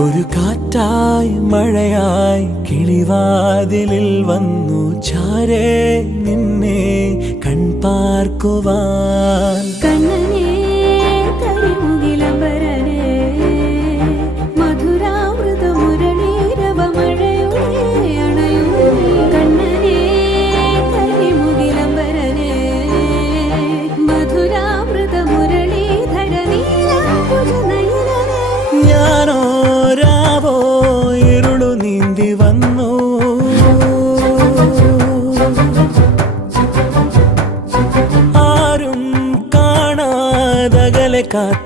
ഒരു കാറ്റായി മഴയായി കിളിവാതിലിൽ വന്നു ചാരേ നിന്നെ കൺപാർക്കുവാൻ. കണ്ണനേ കരിമുകിലംബരനേ മധുരാമൃത മുരളീരവ മഴയുടെ അണയുന്നേ. കണ്ണനേ കരിമുകിലംബരനേ മധുരാമൃത മുരളീധര നീലാംബുജ നയനനേ. ഞാനോ രാവോ ഇരുളു നീന്തി വന്നു, ആരും കാണാതകലെ കാത്തു